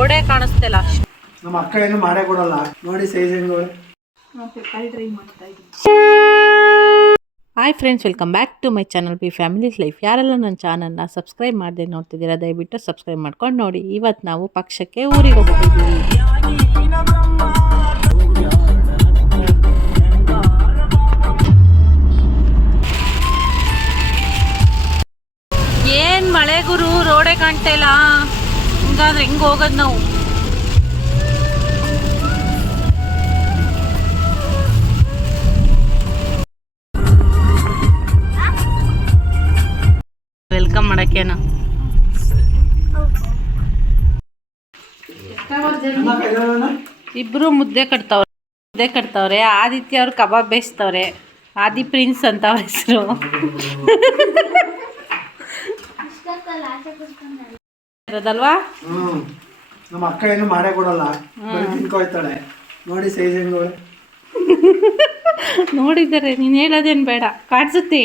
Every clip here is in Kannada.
ರೋಡೇ ಕಾಣಿಸ್ತಿಲ್ಲ. ನಮ್ಮ ಅಕ್ಕ ಏನು ಮಾಡೇ ಕೊಡಲ್ಲ ನೋಡಿ ಸೈಜ್ ಹೆಂಗೋಳೆ. Hi friends, welcome back to my channel B families life. ಯಾರೆಲ್ಲ ನನ್ನ ಚಾನಲ್ನ ಸಬ್ಸ್ಕ್ರೈಬ್ ಮಾಡದೆ ನೋಡ್ತಿದ್ದೀರಾ ದಯವಿಟ್ಟು ಸಬ್ಸ್ಕ್ರೈಬ್ ಮಾಡ್ಕೊಂಡು ನೋಡಿ. ಇವತ್ತು ನಾವು ಪಕ್ಷಕ್ಕೆ ಊರಿಗೆ ಹೋಗ್ತಿದ್ದೀವಿ. ಏನು ಮಳೆ ಗುರು, ರೋಡೇ ಕಾಣ್ತಾ ಇಲ್ಲ. ಹಿಂಗಾದ್ರೆ ಹೆಂಗೆ ಹೋಗೋದು ನಾವು? ವೆಲ್ಕಮ್ ಮಾಡಕ್ಕೇನ ಇಬ್ರು ಮುದ್ದೆ ಕಟ್ತವ್ರೆ. ಆದಿತ್ಯ ಅವ್ರು ಕಬಾಬ್ ಬೇಯಿಸ್ತವ್ರೆ. ಆದಿ ಪ್ರಿನ್ಸ್ ಅಂತ ಅವ್ರ ಹೆಸರು. ಇರೋದಲ್ವಾ? ನಮ್ಮ ಅಕ್ಕ ಏನು ಮಾಡೇ ಕೊಡಲ್ಲ, ತಿನ್ಕೊಳ್ತಾಳೆ ನೋಡಿ ಸೈಜ್ ಹೆಂಗೋಳೆ. ನೋಡಿದ್ದಾರೆ, ನೀನು ಹೇಳೋದೇನು ಬೇಡ, ಕಾಣಿಸುತ್ತೆ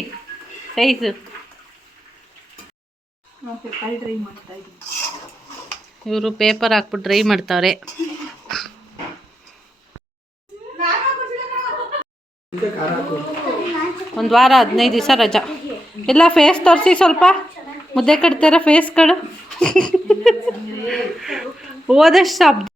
ಸೈಜು. ಇವರು ಪೇಪರ್ ಹಾಕ್ಬಿಟ್ಟು ಡ್ರೈ ಮಾಡ್ತಾವ್ರೆ. ಒಂದು ವಾರ 15 ದಿವಸ ರಜಾ. ಎಲ್ಲ ಫೇಸ್ ತೋರಿಸಿ, ಸ್ವಲ್ಪ ಮುದ್ದೆ ಕಟ್ತಾರ ಫೇಸ್ಗಳು. ಹೋದಷ್ಟು ಶಬ್ದ.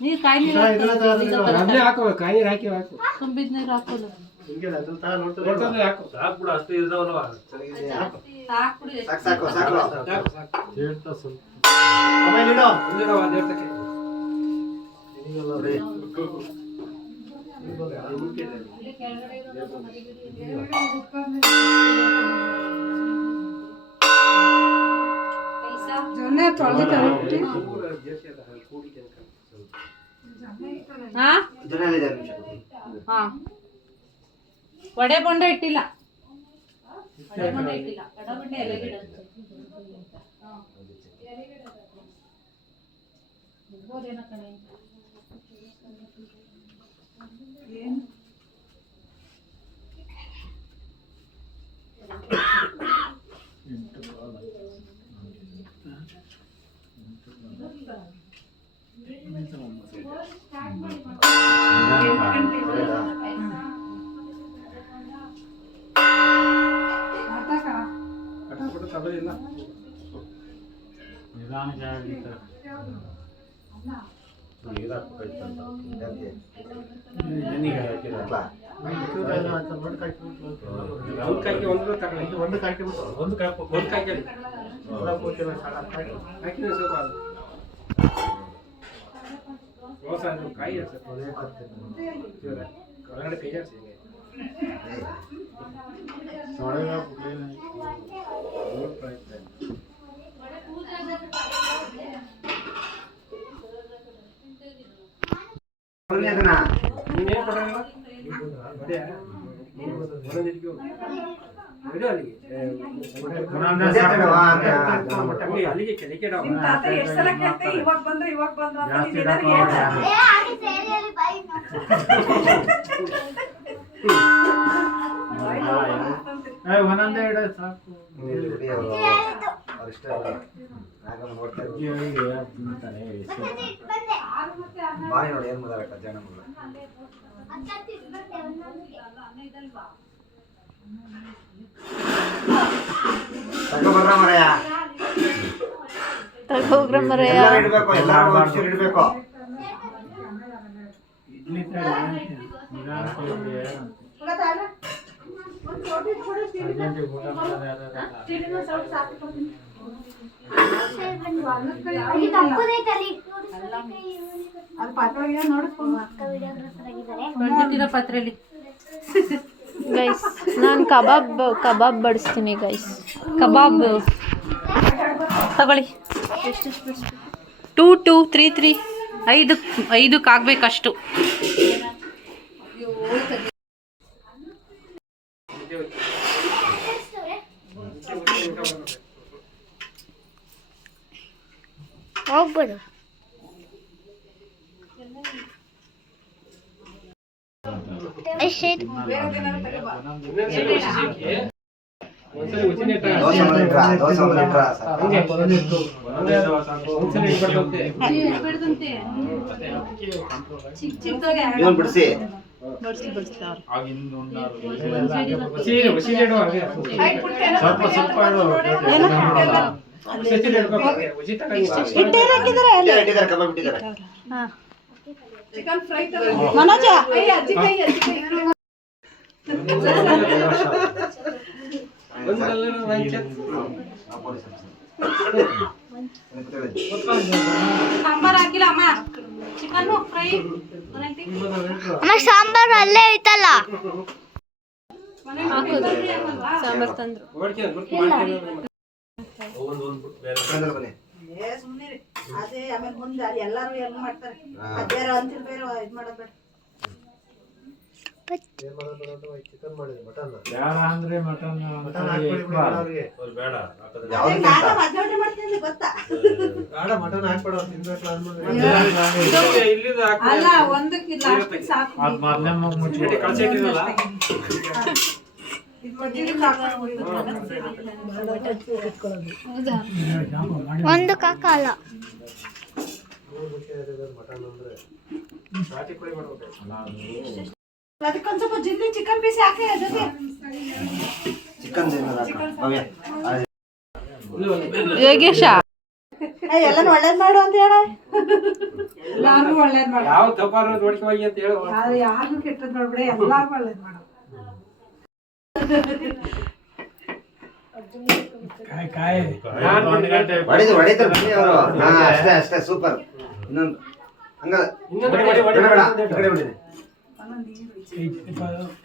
ನೀರು ಕಾಯಿ ನೀರು ತುಂಬಿದ ನೀರು ಹಾಕೋದು. ವಡೆ ಬೊಂಡ ಇಟ್ಟಿಲ್ಲ. ಒಂದೊಂದೇ ಇಡ ಸಾಕು. ಬಾಯಿ ನೋಡಿ ಏನ್ ಮದ ಜನ ತಗೋಬರ್ರ ಮರಯ ಇಡ್ಬೇಕು, ಎಲ್ಲರೂ ಇಡ್ಬೇಕು. ಇಡ್ಲಿ ಪಾತ್ರೆಯಲ್ಲಿ ಗೈಸ್ ನಾನು ಕಬಾಬ್ ಬಡಿಸ್ತೀನಿ ಗೈಸ್. ಕಬಾಬ್ ತಗೊಳ್ಳಿ. 2 2 3 3 5 ಆಗ್ಬೇಕಷ್ಟು. ಹೋಗ್ಬಿಡು. ಸಾಂಬಾರ್ ಹಾಕಿಲ್ಲ ಅಮ್ಮ. ಚಿಕನ್ ಫ್ರೈ ಅಮ್ಮ ಸಾಂಬಾರು ಅಲ್ಲೇ ಐತಲ್ಲ. ಸಾಂಬಾರ್ ತಂದ್ರು. ಅದೇ ಆಮೇಲೆ ಮುಂದೆ ಅದು ಎಲ್ಲರೂ ಹೆಂಗ್ ಮಾಡ್ತಾರೆ ಅದ್ಯಾರ ಅಂತಿರ್ ಬೇರೆ ಇದು ಮಾಡೋದು ಬೇಡ. ನಾನು ಮದ್ವೆ ಮಾಡ್ತೀನಿ ಗೊತ್ತಾ. ಅಲ್ಲ ಒಂದಕ್ಕೆ ಸಾಕು. ಒಂದು ಕಾಕಲ್ಲ. ಅದಕ್ಕೊಂದ್ ಸ್ವಲ್ಪ ಜಿಲ್ಲಿ ಚಿಕನ್ ಪೀಸ್ ಹಾಕಿ ಜೊತೆ ಯೋಗೇಶ ಎಲ್ಲಾನು ಒಳ್ಳೇದ್ ಮಾಡು ಅಂತ ಹೇಳ. ಎಲ್ಲಾರ್ಗು ಒಳ್ಳೇದ್ ಮಾಡು. ಯಾರು ಕೆಟ್ಟದ್ ಮಾಡ್ಬಿಡ, ಎಲ್ಲಾರ್ಗು ಒಳ್ಳೇದ್ ಮಾಡು. ಅಷ್ಟೇ ಸೂಪರ್.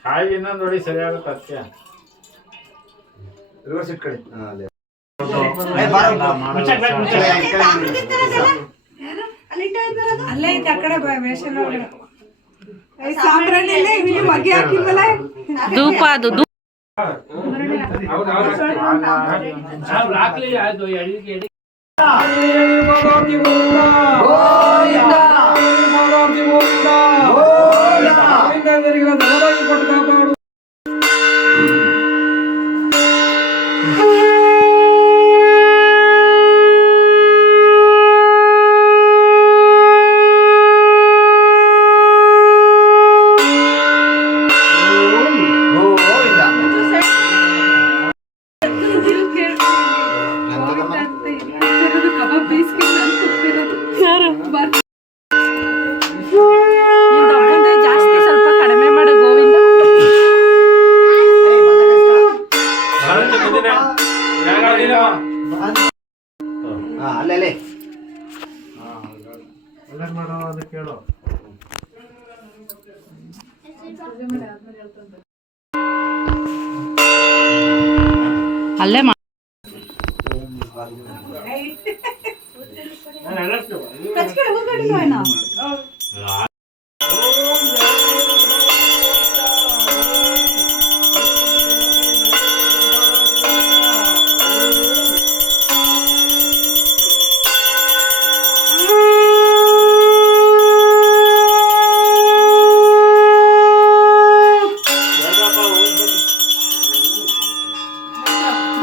ಕಾಯಿ ಇನ್ನೊಂದು ನೋಡಿ ಸರಿಯಾಗುತ್ತೆ ಅದಕ್ಕೆ. ರಿವರ್ಸ್ ಇಟ್ಕೊಳ್ಳಿ. ಅಲ್ಲೇ ಐತೆ ಆ ಕಡೆ ವೇಷನ್ ಒಳಗಡೆ ಸಾಂಬ್ರಾಣಿ ಮಗ್ಗೆ ಹಾಕಿಲ್ವಲ್ಲ. ಧೂಪ ಅದು ಹಾಕ್ಲಿ ಅದು ಎಡಿಗೆ ಎಡಿ. ಜಾಸ್ತಿ ಸ್ವಲ್ಪ ಕಡಿಮೆ ಮಾಡು ಗೋವಿಂದ. ಅಲ್ಲೇ ಕೇಳು. ಅಲ್ಲೇ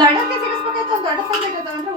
ದೊಡ್ಡಕ್ಕೆ ಸಿಗಿಸ್ಬೇಕಾಯ್ತು. ದೊಡ್ಡ ಸಂಗತಿ ಅಂದ್ರೆ